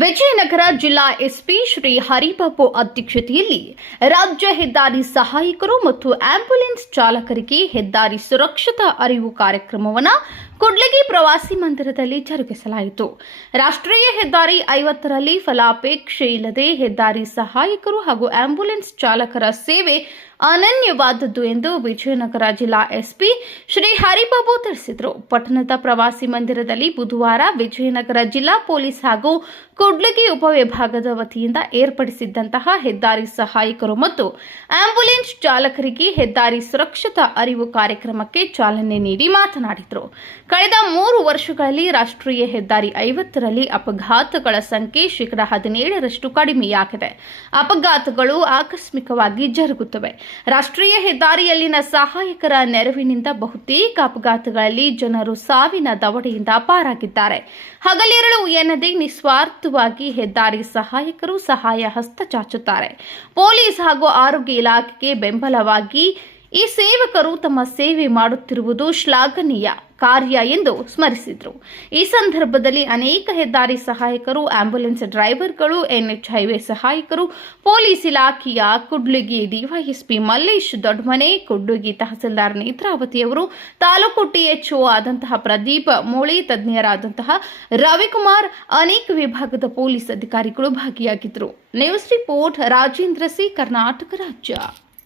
ವಿಜಯನಗರ ಜಿಲ್ಲಾ ಎಸ್ಪಿ ಶ್ರೀ ಹರಿಬಾಬು ಅಧ್ಯಕ್ಷತೆಯಲ್ಲಿ ರಾಜ್ಯ ಹೆದ್ದಾರಿ ಸಹಾಯಕರು ಮತ್ತು ಆಂಬ್ಯುಲೆನ್ಸ್ ಚಾಲಕರಿಗೆ ಹೆದ್ದಾರಿ ಸುರಕ್ಷತಾ ಅರಿವು ಕಾರ್ಯಕ್ರಮವನ್ನು ಕುಡ್ಲಗಿ ಪ್ರವಾಸಿ ಮಂದಿರದಲ್ಲಿ ಜರುಗಿಸಲಾಯಿತು. ರಾಷ್ಟ್ರೀಯ ಹೆದ್ದಾರಿ ಐವತ್ತರಲ್ಲಿ ಫಲಾಪೇಕ್ಷೆ ಇಲ್ಲದೆ ಹೆದ್ದಾರಿ ಸಹಾಯಕರು ಹಾಗೂ ಆಂಬ್ಯುಲೆನ್ಸ್ ಚಾಲಕರ ಸೇವೆ ಅನನ್ಯವಾದದ್ದು ಎಂದು ವಿಜಯನಗರ ಜಿಲ್ಲಾ ಎಸ್ಪಿ ಶ್ರೀ ಹರಿಬಾಬು ತಿಳಿಸಿದರು. ಪಟ್ಟಣದ ಪ್ರವಾಸಿ ಮಂದಿರದಲ್ಲಿ ಬುಧವಾರ ವಿಜಯನಗರ ಜಿಲ್ಲಾ ಪೊಲೀಸ್ ಹಾಗೂ ಕುಡ್ಲಗಿ ಉಪವಿಭಾಗದ ವತಿಯಿಂದ ಏರ್ಪಡಿಸಿದ್ದಂತಹ ಹೆದ್ದಾರಿ ಸಹಾಯಕರು ಮತ್ತು ಆಂಬ್ಯುಲೆನ್ಸ್ ಚಾಲಕರಿಗೆ ಹೆದ್ದಾರಿ ಸುರಕ್ಷತಾ ಅರಿವು ಕಾರ್ಯಕ್ರಮಕ್ಕೆ ಚಾಲನೆ ನೀಡಿ ಮಾತನಾಡಿದರು. ಕಳೆದ ಮೂರು ವರ್ಷಗಳಲ್ಲಿ ರಾಷ್ಟ್ರೀಯ ಹೆದ್ದಾರಿ ಐವತ್ತರಲ್ಲಿ ಅಪಘಾತಗಳ ಸಂಖ್ಯೆ ಶೇಕಡಾ ಹದಿನೇಳರಷ್ಟು ಕಡಿಮೆಯಾಗಿದೆ. ಅಪಘಾತಗಳು ಆಕಸ್ಮಿಕವಾಗಿ ಜರುಗುತ್ತವೆ. ರಾಷ್ಟ್ರೀಯ ಹೆದ್ದಾರಿಯಲ್ಲಿನ ಸಹಾಯಕರ ನೆರವಿನಿಂದ ಬಹುತೇಕ ಅಪಘಾತಗಳಲ್ಲಿ ಜನರು ಸಾವಿನ ದವಡೆಯಿಂದ ಪಾರಾಗಿದ್ದಾರೆ. ಹಗಲಿರಳು ಎನ್ನದೇ ನಿಸ್ವಾರ್ಥವಾಗಿ ಹೆದ್ದಾರಿ ಸಹಾಯಕರು ಸಹಾಯ ಹಸ್ತ ಚಾಚುತ್ತಾರೆ. ಪೊಲೀಸ್ ಹಾಗೂ ಆರೋಗ್ಯ ಇಲಾಖೆಗೆ ಬೆಂಬಲವಾಗಿ ಈ ಸೇವಕರು ತಮ್ಮ ಸೇವೆ ಮಾಡುತ್ತಿರುವುದು ಶ್ಲಾಘನೀಯ ಕಾರ್ಯ ಎಂದು ಸ್ಮರಿಸಿದರು. ಈ ಸಂದರ್ಭದಲ್ಲಿ ಅನೇಕ ಹೆದ್ದಾರಿ ಸಹಾಯಕರು ಆಂಬ್ಯುಲೆನ್ಸ್ ಡ್ರೈವರ್ಗಳು, ಎನ್ಎಚ್ ಹೈವೇ ಸಹಾಯಕರು, ಪೊಲೀಸ್ ಇಲಾಖೆಯ ಕುಡ್ಲುಗಿ ಡಿವೈಎಸ್ಪಿ ಮಲ್ಲೇಶ್ ದೊಡ್ಡಮನೆ ಕುಡ್ಲುಗಿ ತಹಸೀಲ್ದಾರ್ ನೇತ್ರಾವತಿಯವರು ತಾಲೂಕು ಟಿಎಚ್ಒ ಆದಂತಹ ಪ್ರದೀಪ್ ಮೋಳಿ, ತಜ್ಞರಾದಂತಹ ರವಿಕುಮಾರ್, ಅನೇಕ ವಿಭಾಗದ ಪೊಲೀಸ್ ಅಧಿಕಾರಿಗಳು ಭಾಗಿಯಾಗಿದ್ದರು news report Rajendra C, Karnataka ರಾಜ್ಯ.